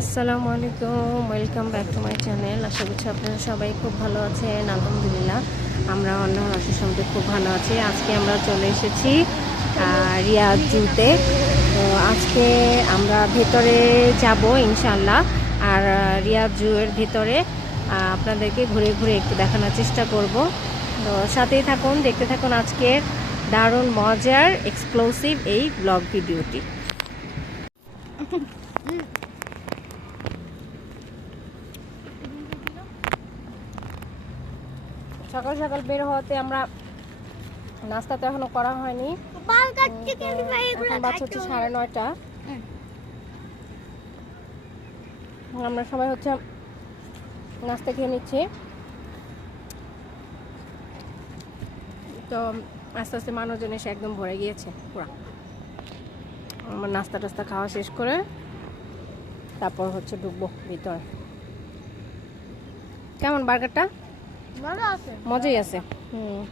আসসালামু আলাইকুম welcome back to my channel আশা করছি আপনারা সবাই খুব ভালো আছেন, আলহামদুলিল্লাহ। আমরা অন্য আশিস সঙ্গে খুব ভালো আছি। আজকে আমরা চলে এসেছি রিয়াদ জুতে তো আজকে আমরা ভেতরে যাব ইনশাল্লাহ আর রিয়াদ জুয়ের ভেতরে আপনাদেরকে ঘুরে ঘুরে একটু দেখানোর চেষ্টা করব। তো সাথেই থাকুন, দেখতে থাকুন আজকের দারুণ, মজার এক্সক্লুসিভ এই ব্লগ ভিডিওটি। সকাল সকাল বের হওয়াতে আমরা নাস্তা তো এখনও করা হয়নি। এখন বাচ্চা হচ্ছে সাড়ে নয়টা। আমরা সবাই হচ্ছে নাস্তা খেয়ে নিচ্ছি। তো আস্তে আস্তে মানুষজন এসে একদম ভরে গিয়েছে পুরা। আমার নাস্তা টাস্তা খাওয়া শেষ করে তারপর হচ্ছে ঢুকবো ভিতরে। কেমন বার্গারটা? ভালো আছে মজাই আছে হুম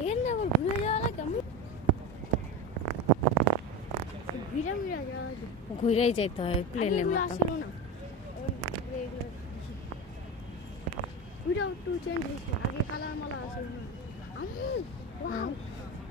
এখানে আবার ঘুরে যাওয়া লাগে আমি ঘুরে ঘুরে যাওয়া লাগে ঘুরেই যাইতে হয় প্লেনের এগুলো মতো আসলো না ওই ঘুরে এগুলো ঘুরে একটু চেঞ্জ হয়েছে আগে কালার মালা আসলো না আম্মু ওয়াও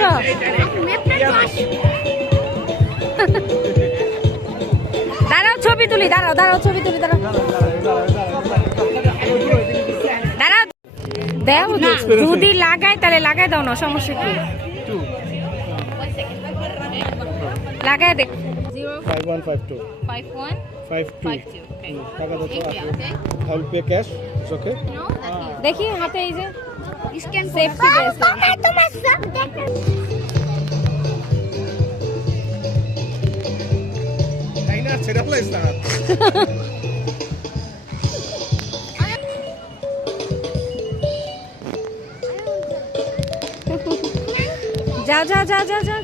আসো দাঁড়াও ছবি তুলি দাঁড়াও দাঁড়াও ছবি তুলি দাঁড়াও। দাঁড়াও। দেও যদি লাগাই তাহলে লাগাই দাও না সমস্যা কি? লাগাই দেখ Five one five two. Five one Five two. Five two টাকা দাও I will pay cash. It's okay. দেখি হাতে এই যে। দেখা তাই না ছেড়ে ফেলাইছ না যাও যাও যাও। যাও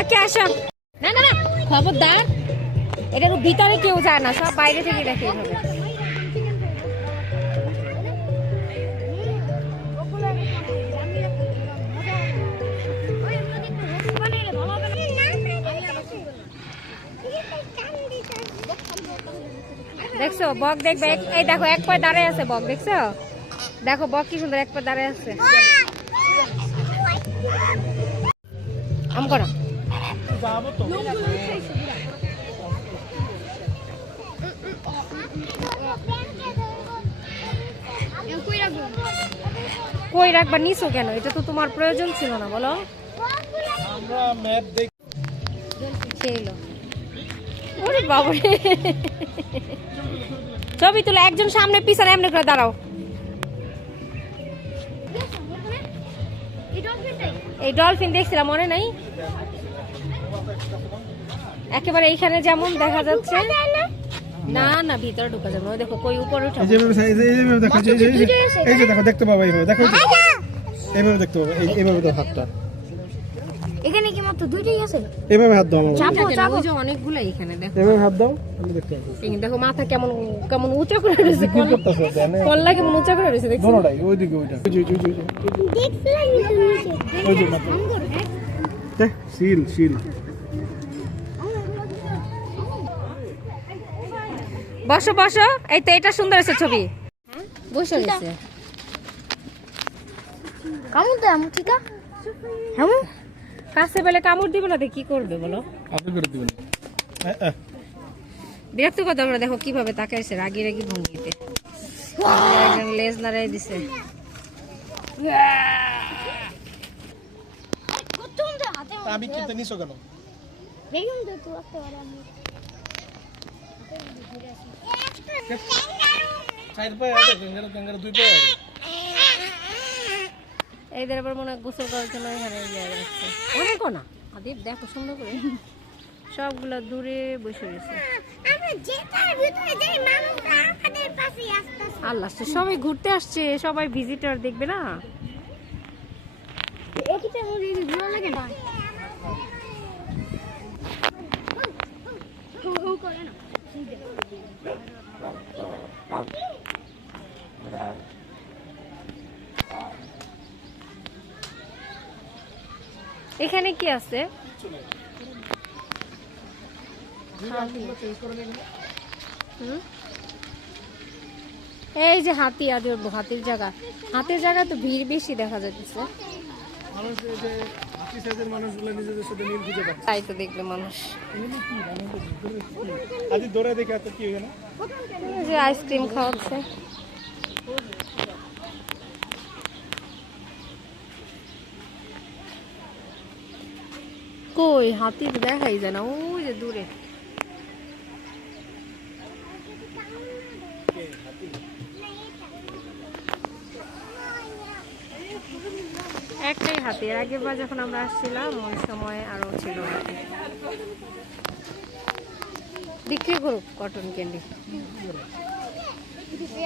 আচ্ছা আসো? খবরদার। এটা তো ভিতরে কেউ যায় না, সব বাইরে থেকে দেখে হবে দেখছ? বক দেখবে এই দেখো এক পায়ে দাঁড়ায় আছে বক দেখছ? দেখো বক কি সুন্দর এক পায়ে দাঁড়ায় আছে। আম করো। কই রাখবা? নিছো কেন? এটা তো তোমার প্রয়োজন ছিল না বলো। আমরা ম্যাপ দেখ ওরে বাবারে। ছবি তুলে একজন সামনে পিছনে এমনি করে দাঁড়াও। এই ডলফিন দেখছিলাম মনে নাই? একেবারে এইখানে যেমন দেখা যাচ্ছে। না না ভিতরে ঢুকা যাবে ওই দেখো কই উপরে উঠা এই যে এই যে দেখো এই যে- দেখো দেখতে পাবা এইভাবে। দেখো এইভাবে দেখতে পাবা এইভাবে দাও হাতটা। এখানে কি মাত্র দুইটাই আছে? এইভাবে হাত দাও চাপো চাপো। যে অনেকগুলো এখানে দেখো। এইভাবে হাত দাও আমি দেখতে এই দেখো মাথা কেমন কেমন উঁচা করে রয়েছে কি করতেছো জানে? কল্লা কেমন উঁচা করে রয়েছে দোনোটাই ওইদিকে ওইটা। ওই যে ওই যে, ওই যে, দেখছিলাম ওই যে মাত্র। দেখ শিল শিল। বসো বসো। এই তো এটা সুন্দর আছে ছবি। বসে রয়েছে কেমন তো আমি ঠিক আছে? হ্যাঁ? কাছে পেলে কামড় দিবে না কি করবে বলো? আপনি করে দিবেন। বিরক্ত আমরা দেখো কীভাবে তাকাইছে রাগি রাগি ভঙ্গিতে। লেজ নাড়াই দিছে। আমি কিনতে নিছো কেন? দেখুন তো একটু পারে আমি চার পায়ে আছে গঙ্গার গঙ্গার দুই পায়ে আছে। এইদের আবার মনে হয় গোসল করার জন্য এখানে ইয়ে রাখছে অনেক না? আদিব দেখো সুন্দর করে। সবগুলো দূরে বসে রয়েছে। আল্লাহ সবাই ঘুরতে আসছে সবাই ভিজিটর দেখবে না? করে না। এখানে কি আছে? এই যে হাতি আদি হাতির জায়গা। হাতির জায়গা তো ভিড় বেশি দেখা যাচ্ছে। তাই তো দেখবে মানুষ। আইসক্রিম খাওয়াচ্ছে। কই? হাতি দেখাই যায় না। ওই যে দূরে। একটাই হাতি। এর আগের যখন আমরা আসছিলাম, ওই সময় আরও ছিল হাতি। বিক্রি করুক কটন ক্যান্ডি এই যে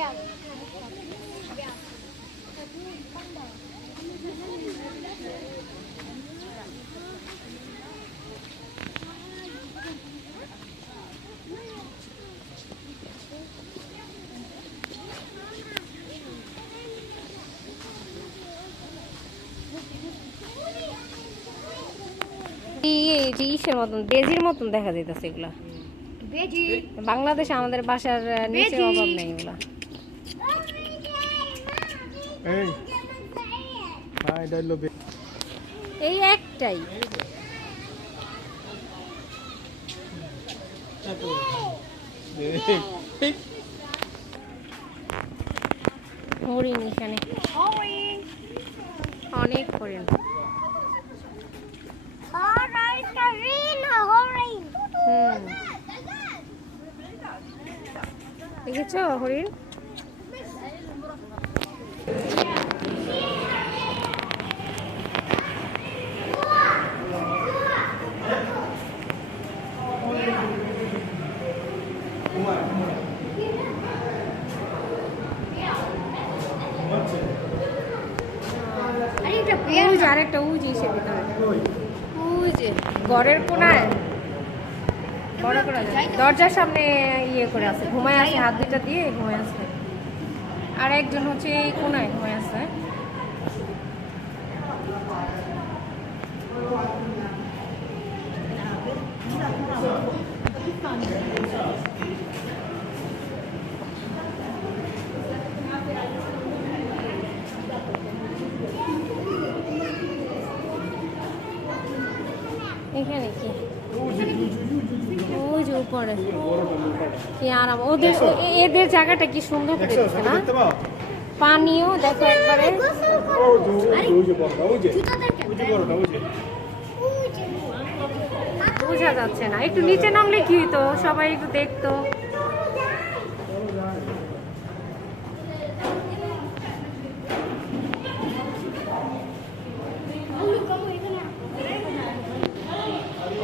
ইসের মতন বেজির মতন দেখা যাইতেছে এগুলা। বাংলাদেশে আমাদের বাসার নিচে অভাব নেই এগুলা। এই। হ্যাঁ এই একটাই। হরিণ এখানে। অনেক হরিণ হরাইন হরিণ হরিণ হুম দেখেছ হরিণ? আরেকটা উজ ঘরের কোনায়। দরজার সামনে ইয়ে করে আছে। ঘুমায় আছে, হাত দুইটা দিয়ে ঘুমায় আছে। আর একজন হচ্ছে কোনায় ঘুমায় আছে। এখানে কি? ওই যে উপরে। কি আরাম। ওদের এদের জায়গাটা কি সুন্দর করে দেখছ দিচ্ছে না পানিও দেখো একবারে। বোঝা যাচ্ছে না। একটু নিচে নামলে কি হইতো? সবাই একটু দেখতো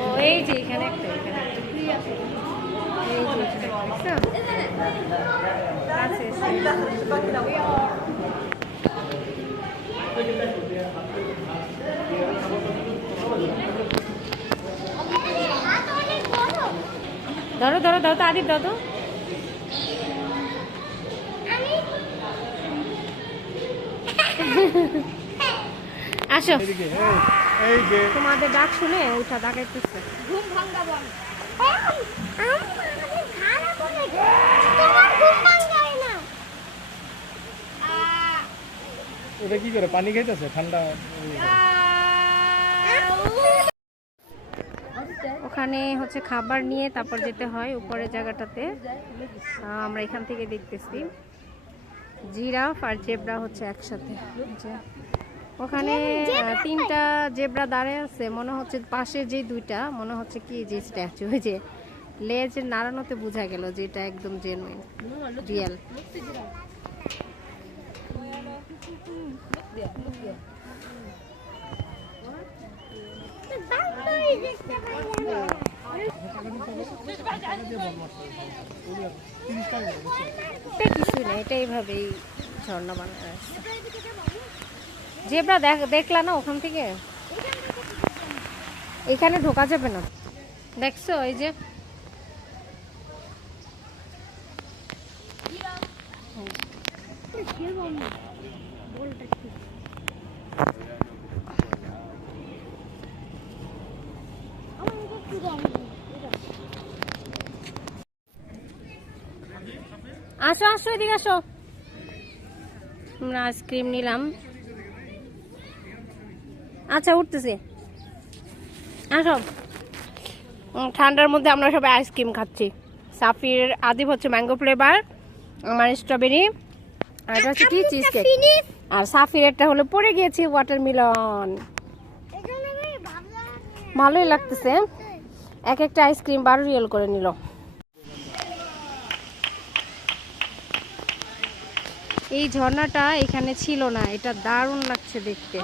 ও এই যে এখানে একটা এখানে ধরো ধরো ধরো তো আদিপ দাও তো। আসো। এদিকে এই যে। তোমাদের ডাক শুনে উঠা ডাকাইতেছে। ঘুম ভাঙাবো আমি আমাদের খারাপ তোমার ঘুম ভাঙায় না। ওটা কি করে পানি খাইতেছে? ঠান্ডা ওখানে হচ্ছে খাবার নিয়ে তারপর যেতে হয় উপরের জায়গাটাতে। আমরা এখান থেকে দেখতেছি। জিরাফ আর জেবরা হচ্ছে একসাথে। ওখানে তিনটা জেব্রা দাঁড়িয়ে আছে মনে হচ্ছে পাশে যে দুইটা মনে হচ্ছে কি যে স্ট্যাচু ওই যে লেজ নাড়ানোতে বোঝা গেল যে এটা একদম জেনুইন রিয়েল এটা এটা এইভাবেই ঝর্ণা বানানো আছে জেব্রা দেখ, দেখলা না ওখান থেকে? এখানে ঢোকা যাবে না। দেখছ, এই যে? আসো আসো, এদিকে আসো। আমরা আইসক্রিম নিলাম। আচ্ছা উঠতেছি। আসো। ঠান্ডার মধ্যে আমরা সবাই আইসক্রিম খাচ্ছি। সাফির আদিব হচ্ছে ম্যাঙ্গো ফ্লেভার আমার স্ট্রবেরি আর এটা হচ্ছে কি? চিজ কেক আর সাফিরেরটা হলো পড়ে গিয়েছে ওয়াটারমেলন ভালোই লাগতেছে। এক একটা আইসক্রিম বারো রিয়েল করে নিল। এই ঝর্ণাটা এখানে ছিল না এটা দারুণ লাগছে দেখতে।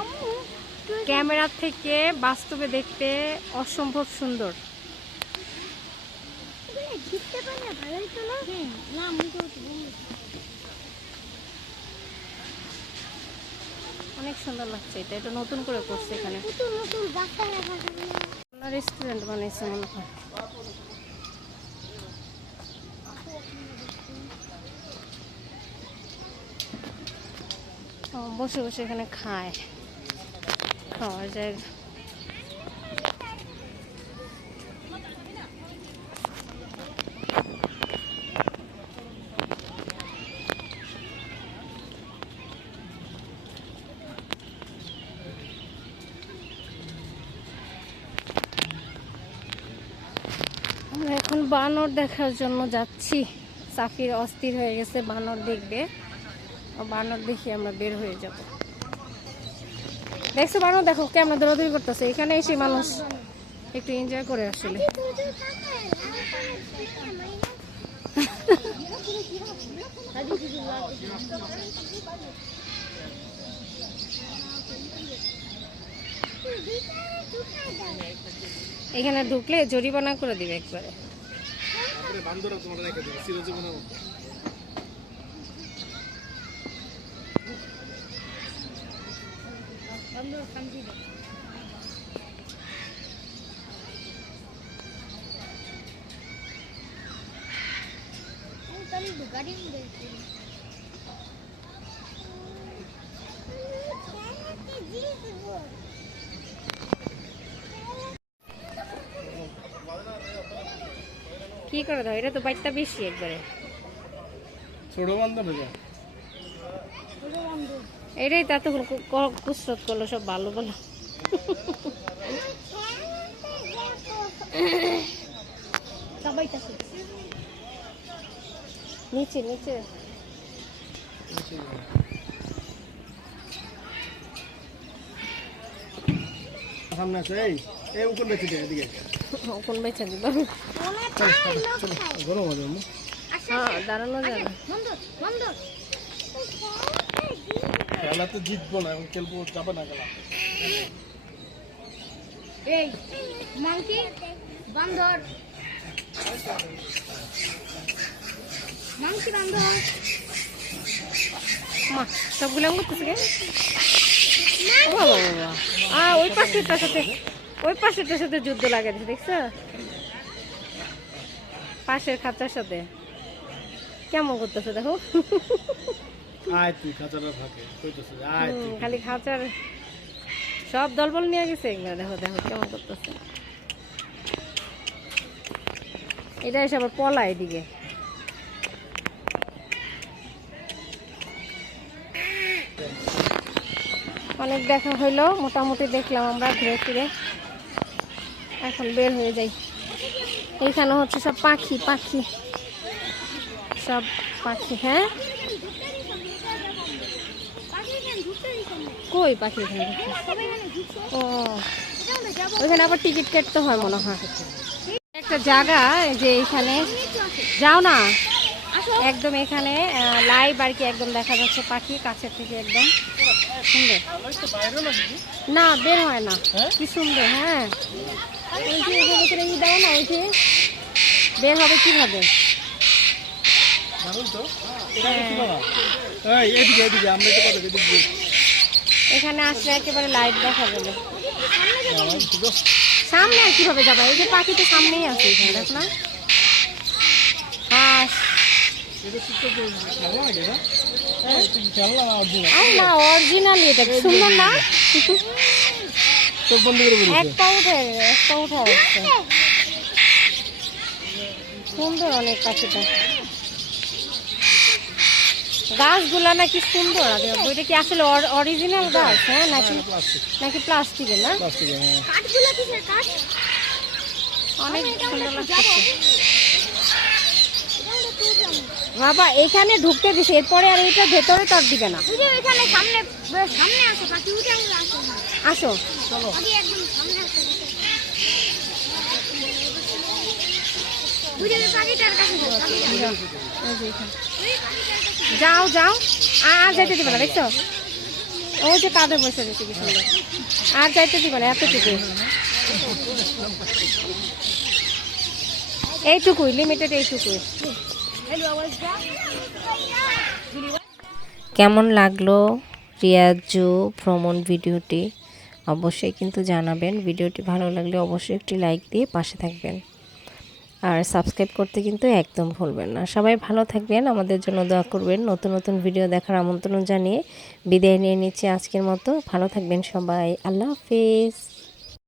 ক্যামেরা থেকে বাস্তবে দেখতে অসম্ভব সুন্দর। অনেক সুন্দর লাগছে এটা এটা নতুন করে করছে এখানে। রেস্টুরেন্ট বানিয়েছে মনে হয়? বসে বসে এখানে খায়। জায়গা আমরা এখন বানর দেখার জন্য যাচ্ছি। সাফির অস্থির হয়ে গেছে, বানর দেখবে। বানর দেখে আমরা বের হয়ে যাব। দেখছ বানর, দেখো কেমন দৌড়াদৌড়ি করতেছে। এখানে এসে মানুষ একটু এনজয় করে আসলে। এখানে ঢুকলে জরিমানা করে দিবে একবারে। বান্দরা তোমার রেখে দেবে, চিরজীবনের মতো। কি করে দাও? এটা তো বাইকটা বেশি একবারে। ছোট বান্ধব। এটা এটাই তা তো কুসরত করল সব ভালো বলো। নিচে নিচে। সামনে আছে এই এই উপর বেঁচে দে এদিকে। কোন বেছে দিব গরম হবে হ্যাঁ দাঁড়ানো যাবে বন্ধ বন্ধ। খেলা তো জিতবো না এখন খেলব যাবে না খেলা। এই মাংকি বান্দর মাংকি বান্দর মা সবগুলো করতেছে কে ও বাবা বাবা আ ওই পাশেরটার সাথে ওই পাশেরটার সাথে যুদ্ধ লাগে দেখছ? পাশের খাঁচার সাথে। কেমন করতেছে দেখো? আয় তুই খাঁচাটা থাকে। কইতেছে আয় তুই। খালি খাঁচার সব দলবল নিয়ে গেছে এগুলো দেখো দেখো কেমন করতেছে। এটা এসে আবার পলা এদিকে। অনেক দেখা হইল মোটামুটি দেখলাম আমরা ঘুরে ফিরে। এখন বের হয়ে যাই। এইখানে হচ্ছে সব পাখি পাখি। সব পাখি হ্যাঁ পাখি এখানে ঢুকতে দিছে না কই পাখি এখানে? ও। ওইখানে আবার টিকিট কাটতে হয় মনে হয়। একটা জায়গা যে এখানে। যাও না। একদম এখানে লাইভ আর কি একদম দেখা যাচ্ছে পাখি কাছের থেকে একদম। সুন্দর। না বের হয় না। কি সুন্দর হ্যাঁ। ওই যে ই দাও না ওই যে। বের হবে কীভাবে? এদিকে এদিকে আমরা তো এদিকে। এখানে আসলে একেবারে লাইট দেখা যাবে। সামনে আর কীভাবে যাবে? এই যে পাখি তো সামনেই আছে এখানে দেখ না। হাঁস। না? হ্যাঁ? তুমি খেলা অরিজিনাল না অরিজিনালি এটা কি? সুন্দর না? চোখ বন্ধ করে এক পা উঠে এক উঠে আসছে। সুন্দর অনেক পাখিটা। গাছগুলা নাকি সুন্দর আগে ওইটা কি আসলে অরিজিনাল গাছ হ্যাঁ নাকি নাকি প্লাস্টিকের না? হ্যাঁ। অনেক সুন্দর বাবা এখানে ঢুকতে দিছে এরপরে আর এটা ভেতরে তো আর দিবে না। সামনে সামনে আছে আসে আছে। বুঝে পাখিটার কাছে যাও, যাও। আর যাইতে দিবে না দেখছ? ওই যে কাঁধে বসে রয়েছে কি সুন্দর। আর যাইতে দিবে না এতটুকু। এইটুকুই লিমিটেড এইটুকুই। কেমন লাগল রিয়াজু ভ্রমণ ভিডিওটি? অবশ্যই কিন্তু জানাবেন। ভিডিওটি ভালো লাগলে অবশ্যই একটি লাইক দিয়ে পাশে থাকবেন। আর সাবস্ক্রাইব করতে কিন্তু একদম ভুলবেন না। সবাই ভালো থাকবেন, আমাদের জন্য দোয়া করবেন। নতুন নতুন ভিডিও দেখার আমন্ত্রণ জানিয়ে বিদায় নিয়ে নিচ্ছি আজকের মতো। ভালো থাকবেন সবাই। আল্লাহ হাফিজ।